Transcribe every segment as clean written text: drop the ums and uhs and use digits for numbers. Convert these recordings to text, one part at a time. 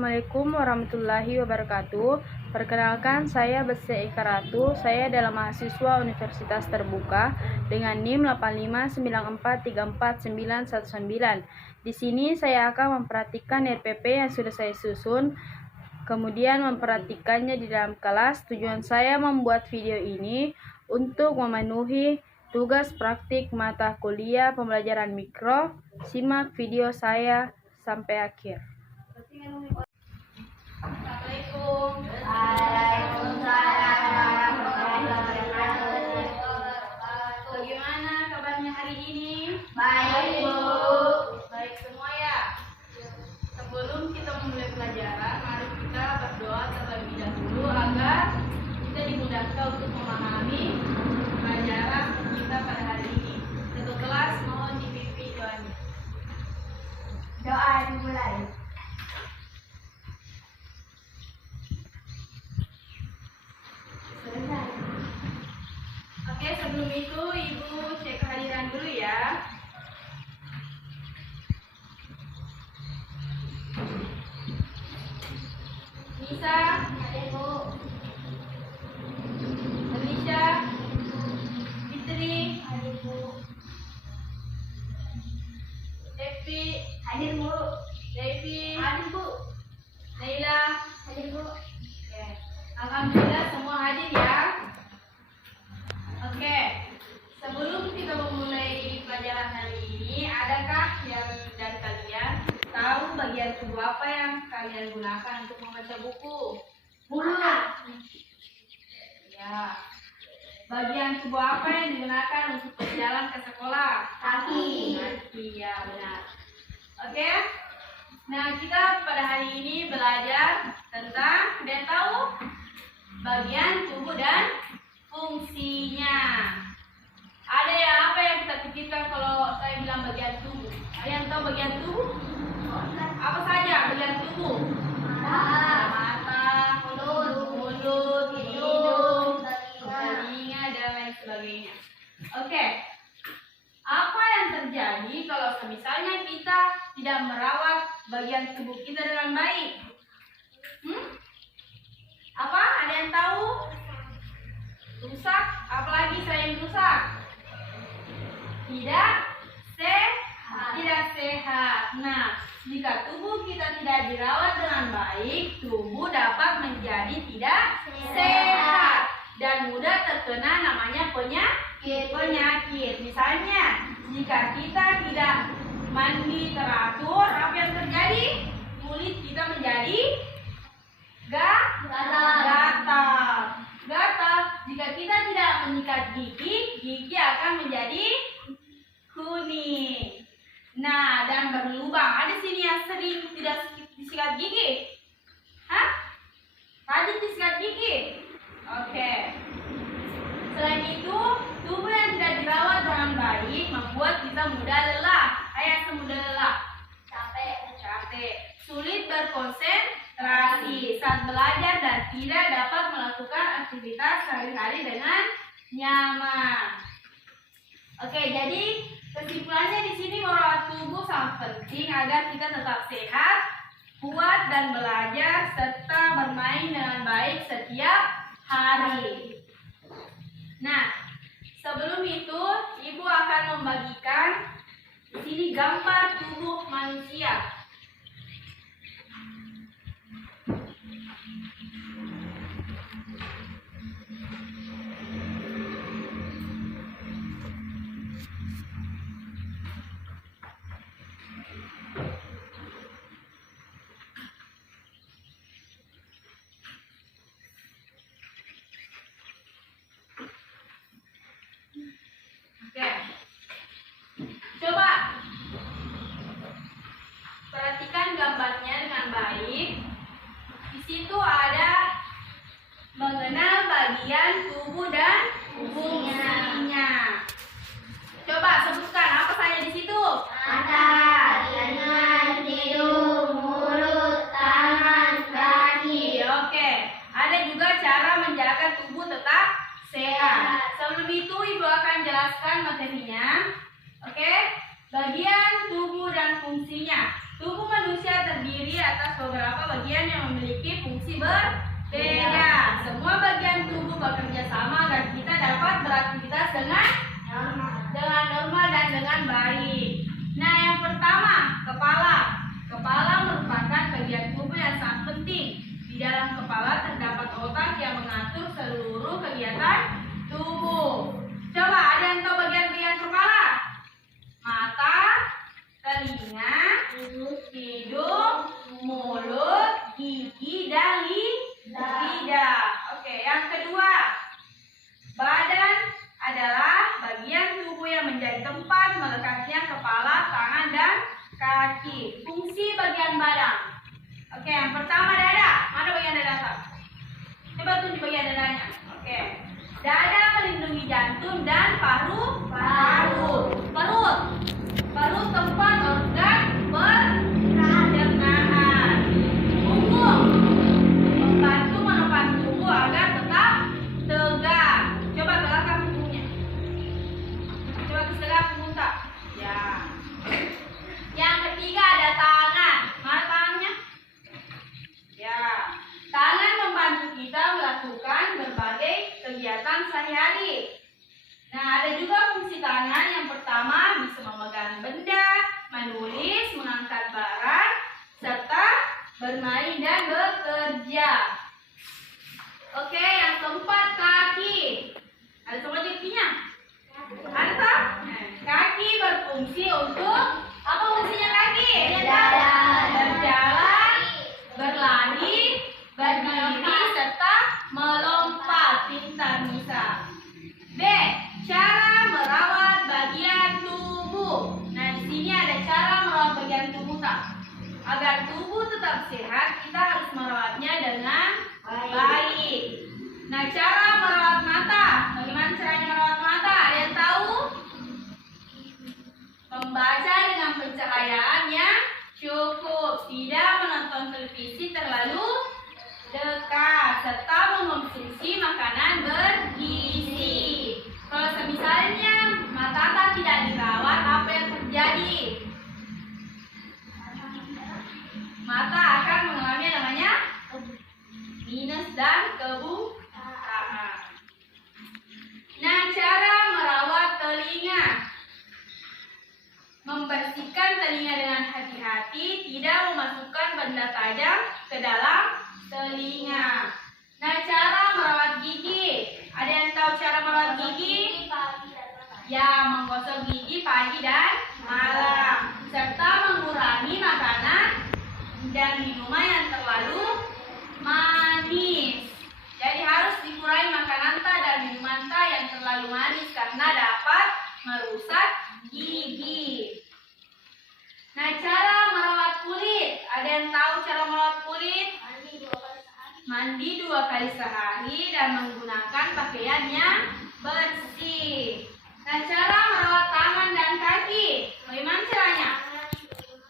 Assalamualaikum warahmatullahi wabarakatuh. Perkenalkan, saya Besya Ika Ratu. Saya adalah mahasiswa Universitas Terbuka dengan NIM 85943434919. Di sini saya akan memperhatikan RPP yang sudah saya susun, kemudian memperhatikannya di dalam kelas. Tujuan saya membuat video ini untuk memenuhi tugas praktik mata kuliah pembelajaran mikro. Simak video saya sampai akhir. Assalamualaikum. Waalaikumsalam warahmatullahi wabarakatuh. Bagaimana kabarnya hari ini? Baik, Bu. Baik semua ya. Sebelum kita memulai pelajaran, mari kita berdoa terlebih dahulu agar kita dimudahkan untuk memahami pelajaran kita pada hari ini. Satu kelas mohon dipimpin doanya. Doa dimulai. Oke, sebelum itu Ibu cek kehadiran dulu ya. Nisa, Hadir, Bu. Alicia, Fitri, Hadir, Bu. Evi, Hadir, Bu. Devi, Hadir, Bu. Naila. Hadir, Bu. Oke, alhamdulillah semua hadir ya. Oke, sebelum kita memulai pelajaran hari ini, adakah yang dari kalian tahu bagian tubuh apa yang kalian gunakan untuk membaca buku? Mulut. Ya. Bagian tubuh apa yang digunakan untuk berjalan ke sekolah? Kaki. Kaki, ya benar. Oke. Nah, kita pada hari ini belajar tentang dan tahu bagian tubuh dan fungsinya. Ada yang apa yang kita pikirkan kalau saya bilang bagian tubuh? Ada yang tahu bagian tubuh? Apa saja bagian tubuh? Mata, mulut, hidung, telinga, dan lain sebagainya. Oke. Apa yang terjadi kalau misalnya kita tidak merawat bagian tubuh kita dengan baik? Apa? Ada yang tahu? Rusak? Apalagi selain rusak? Tidak sehat. Nah, jika tubuh kita tidak dirawat dengan baik, tubuh dapat menjadi tidak sehat dan mudah terkena namanya penyakit. Misalnya, jika kita tidak mandi teratur, apa yang terjadi? Kulit kita menjadi gatal. Jika kita tidak menyikat gigi akan menjadi kuning. Nah, dan berlubang. Ada sini yang sering tidak disikat gigi? Hah? Rajin disikat gigi? Oke. Selain itu, tubuh yang tidak dirawat dengan baik membuat kita mudah lelah. Semudah lelah. Capek. Sulit berkonsentrasi saat belajar dan tidak dapat melakukan aktivitas sehari-hari dengan nyaman. Oke, jadi kesimpulannya di sini merawat tubuh sangat penting agar kita tetap sehat, kuat dan belajar serta bermain dengan baik setiap hari. Nah, sebelum itu Ibu akan membagikan di sini gambar tubuh manusia. Oke. Coba perhatikan gambarnya dengan baik. Di situ ada mengenal bagian tubuh dan fungsinya. Coba sebutkan apa saja di situ? Mata, telinga, hidung, mulut, tangan, kaki. Oke. Ada juga cara menjaga tubuh tetap sehat. Sebelum itu Ibu akan jelaskan materinya. Oke. Bagian tubuh dan fungsinya. Tubuh manusia terdiri atas beberapa bagian yang memiliki fungsi berbeda. Semua bagian tubuh bekerja sama agar kita dapat beraktivitas dengan normal dan dengan baik. Nah, yang pertama, kepala. Kepala merupakan bagian tubuh yang sangat penting. Di dalam kepala terdapat otak yang mengatur seluruh kegiatan tubuh. Coba, ada yang tahu bagian-bagian kepala? Mata, telinga, hidung, mulut, gigi, dan lidah. Oke, yang kedua, badan adalah bagian tubuh yang menjadi tempat melekatnya kepala, tangan, dan kaki. Fungsi bagian badan. Oke, yang pertama dada. Mana bagian dada? Coba tunjuk bagian dadanya. Oke. Dada melindungi jantung dan paru-paru. Perut tempat organ pencernaan. Punggung membantu menopang tubuh agar tetap tegak. Coba tegakkan punggungnya. Coba tegak punggung tak? Ya. Yang ketiga ada tangan. Mana tangannya? Ya. Tangan membantu kita melakukan berbagai kegiatan sehari-hari. Nah, ada juga fungsi tangan. Yang pertama, bisa memegang benda, menulis, mengangkat barang, serta bermain dan bekerja. Oke, yang keempat, kaki. Ada semua kakinya? Ada tak? Kaki berfungsi untuk apa fungsinya kaki? Berjalan, berlari, berdiri, serta melompat. Pintar bisa. B. Cara merawat bagian tubuh. Nah, di sini ada cara merawat bagian tubuh tak? Agar tubuh tetap sehat, kita harus merawatnya dengan baik. Nah, cara merawat mata. Bagaimana caranya merawat mata? Ada yang tahu? Membaca dengan pencahayaan yang cukup, tidak menonton televisi terlalu dekat, serta mengonsumsi makanan bergizi. Kalau misalnya mata tidak dirawat, apa yang terjadi? Mata akan mengalami yang namanya minus dan kebutaan. Nah, cara merawat telinga. Membersihkan telinga dengan hati-hati, tidak memasukkan benda tajam ke dalam telinga. Nah, cara merawat gigi. Ada yang tahu cara merawat gigi? Ya, menggosok gigi pagi dan malam, serta mengurangi makanan dan minuman yang terlalu manis. Jadi harus dikurangi makanan dan minuman yang terlalu manis karena dapat merusak gigi. Nah, cara merawat kulit. Ada yang tahu cara merawat kulit? Mandi 2 kali sehari dan menggunakan pakaian yang bersih. Nah, cara merawat tangan dan kaki. Bagaimana caranya?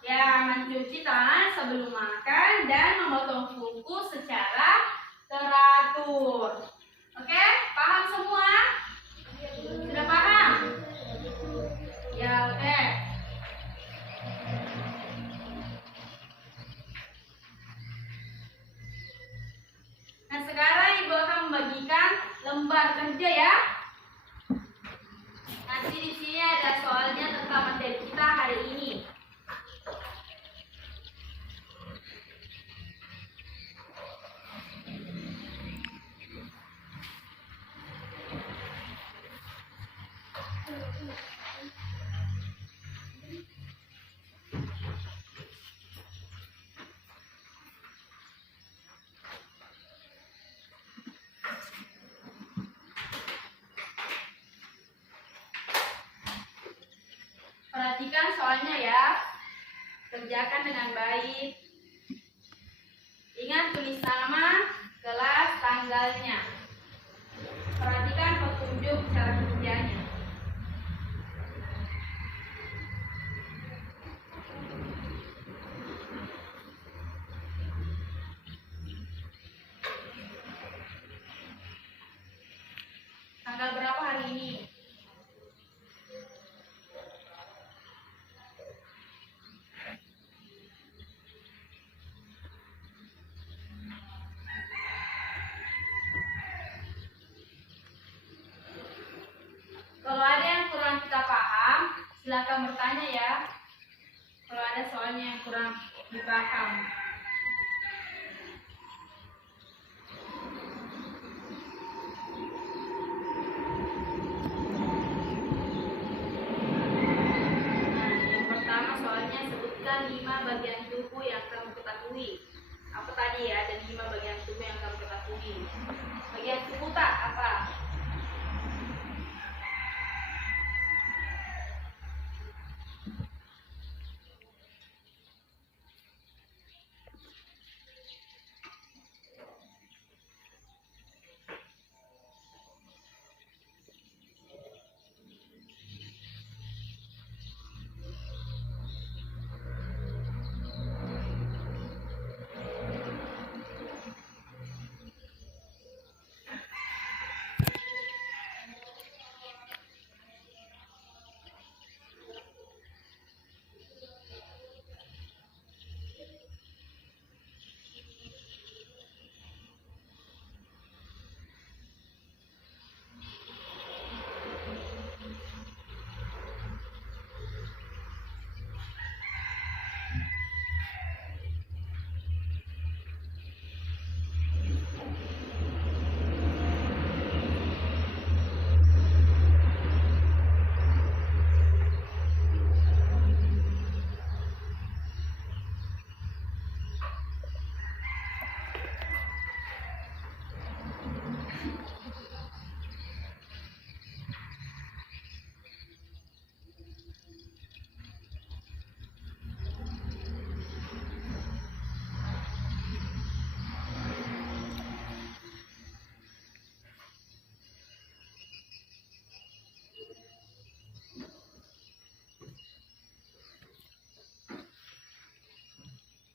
Ya, mencuci tangan sebelum makan dan memotong kuku secara teratur. Oke, paham semua? Sudah paham? Ya, oke. Nah, sekarang Ibu akan membagikan lembar kerja ya. Nanti di sini ada soalnya tentang materi kita hari ini. Perhatikan soalnya ya. Kerjakan dengan baik. Ingat tulis nama, kelas, tanggalnya. Perhatikan petunjuk cara kerjanya. Tanggal berapa hari ini? Silakan bertanya ya. Kalau ada soalnya yang kurang dipaham. Nah, yang pertama soalnya sebutkan 5 bagian tubuh yang kamu ketahui. Apa tadi ya? Ada 5 bagian tubuh yang kamu ketahui. Bagian tubuh tak apa?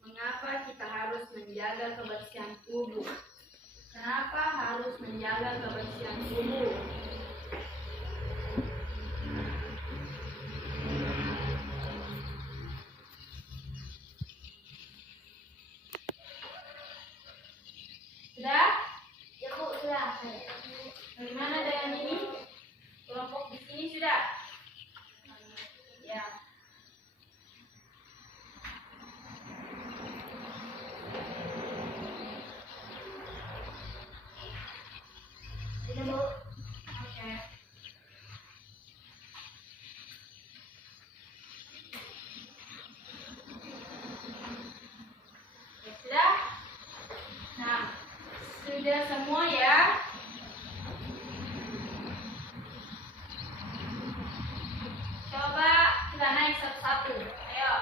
Mengapa kita harus menjaga kebersihan tubuh? Kenapa harus menjaga kebersihan tubuh? Sudah? Ya Bu, sudah. Bagaimana dengan ini? Kelompok di sini sudah? Ya. Sudah Bu. Oke. Ya, sudah? Nah, sudah semua ya? Coba kita naik satu-satu. Ayo.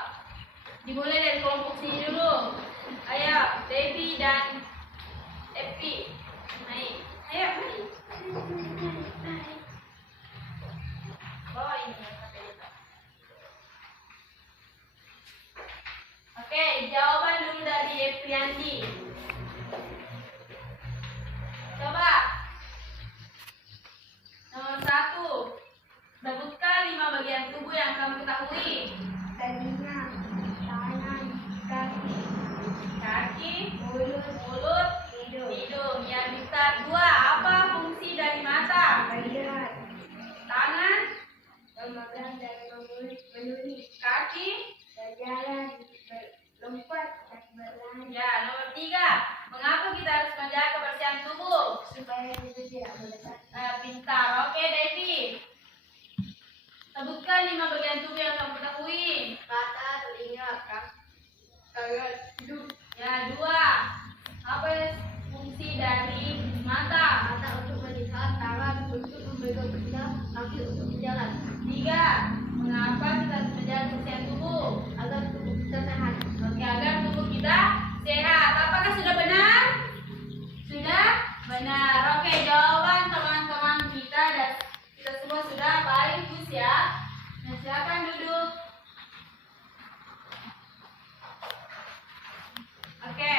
Dimulai dari kelompok sini dulu. Ayo, Devi dan Epi. Naik. Ayo, naik. Bawa ini ya, sampai depan. Oke, jawaban dulu dari Epriandi. Coba. Nomor 1. Sebutkan 5 bagian tubuh yang kamu ketahui. Telinga, tangan, kaki, Kaki, mulut, mulut, hidung, hidung. Ya, bisa 2. Apa fungsi dari mata? melihat, Tangan, memegang dan menulis, kaki. berjalan, berlompat, dan berlari, Ya, nomor 3. Mengapa kita harus menjaga kebersihan tubuh? supaya itu tidak melekat. Pintar. Oke, Devi. Sebutkan 5 bagian tubuh yang kamu ketahui. Mata, telinga, tangan, hidung. Ya, 2. Apa fungsi dari mata? Mata untuk melihat, tangan untuk memegang benda, kaki untuk berjalan, 3. Mengapa kita harus menjaga kebersihan tubuh? agar tubuh kita sehat. Oke, agar tubuh kita sehat. Apakah sudah benar? Sudah? Benar. Oke, jawaban teman-teman kita dan kita semua sudah bagus ya. Nah, silakan duduk. Oke.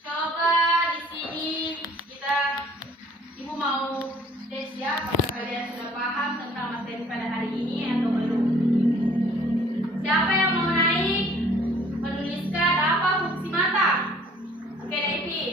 Coba di sini Ibu mau tes ya, apakah kalian sudah paham tentang materi pada hari ini atau belum? Siapa yang mau naik menuliskan apa fungsi mata? Oke, Devi.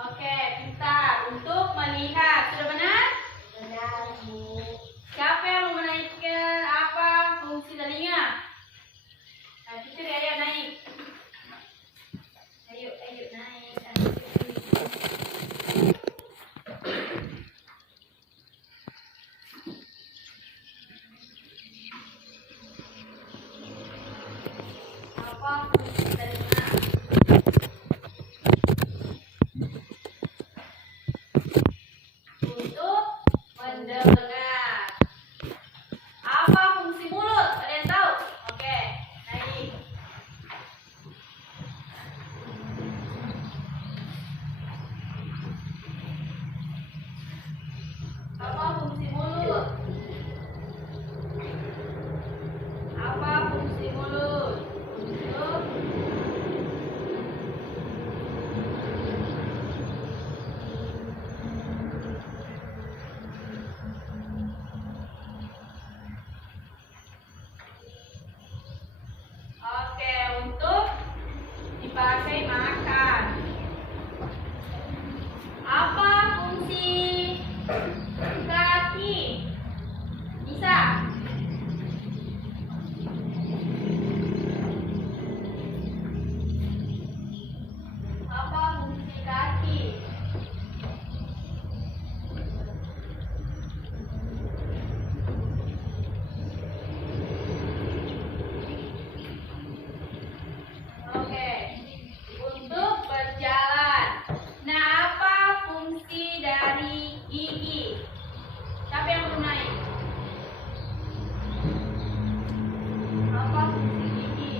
Oke, pintar. Untuk melihat. Sudah benar? Benar, Bu. Siapa yang mau menaikkan apa fungsi telinga? Nah, cucu ayo naik. Ayo naik. Apa fungsi telinga? Untuk mendengar. Apa fungsi mulut? Kalian tahu? Oke, naik. Apa fungsi mulut? Apa fungsi mulut? Untuk Oke, untuk dipakai makan. Apa fungsi kaki? Bisa? Apa fungsi kaki? Oke, untuk berjalan. Nah, apa fungsi dari gigi? Siapa yang belum naik? Apa fungsi gigi?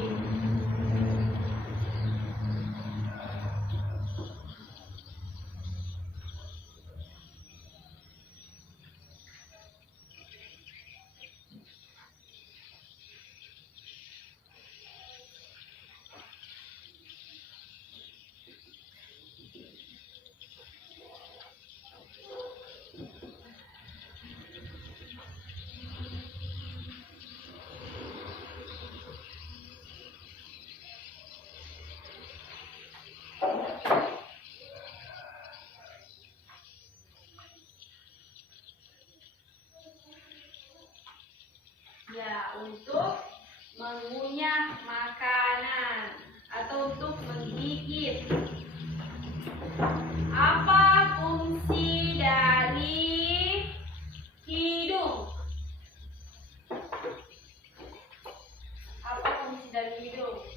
Ya, untuk mengunyah makanan atau untuk menggigit. Apa fungsi dari hidung? Apa fungsi dari hidung?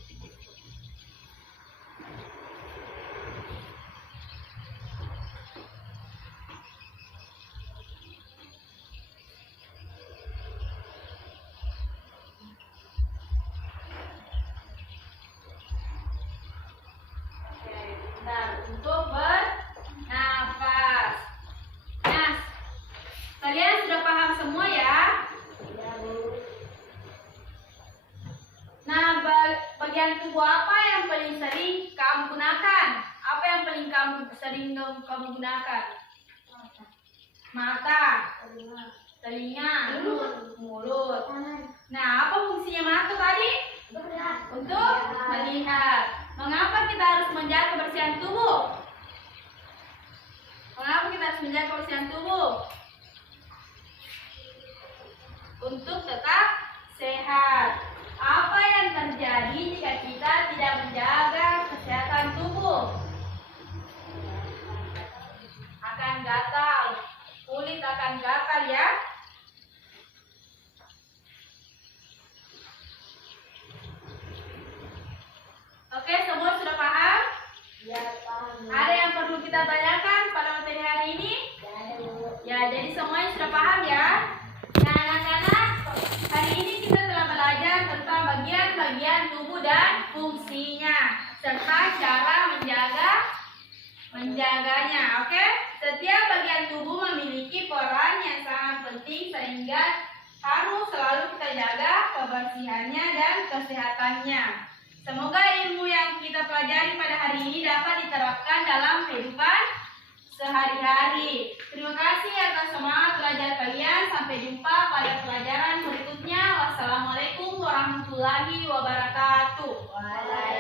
Oke, bentar. Untuk bernafas. Nah, kalian sudah paham semua ya? Ya, Bu. Nah, bagian tubuh apa yang paling sering kamu gunakan? Apa yang paling sering kamu gunakan? Mata, telinga, mulut. Nah, apa fungsinya mata tadi? Benar. Untuk melihat. Mengapa kita harus menjaga kebersihan tubuh? Mengapa kita harus menjaga kebersihan tubuh? Untuk tetap sehat. Apa yang terjadi jika kita tidak menjaga kesehatan tubuh? Akan gatal. Kulit akan gatal ya. Oke, semua sudah paham? Ya, paham. Ada yang perlu kita tanyakan pada materi hari ini? Ya, Bu. Ya, jadi semuanya sudah paham ya? Nah, anak-anak, hari ini kita telah belajar tentang bagian-bagian tubuh dan fungsinya, serta cara menjaganya, oke? Setiap bagian tubuh memiliki peran yang sangat penting sehingga harus selalu kita jaga kebersihannya dan kesehatannya. Semoga ilmu yang kita pelajari pada hari ini dapat diterapkan dalam kehidupan sehari-hari. Terima kasih atas semangat belajar kalian. Sampai jumpa pada pelajaran berikutnya. Wassalamualaikum warahmatullahi wabarakatuh. Waalaikumsalam.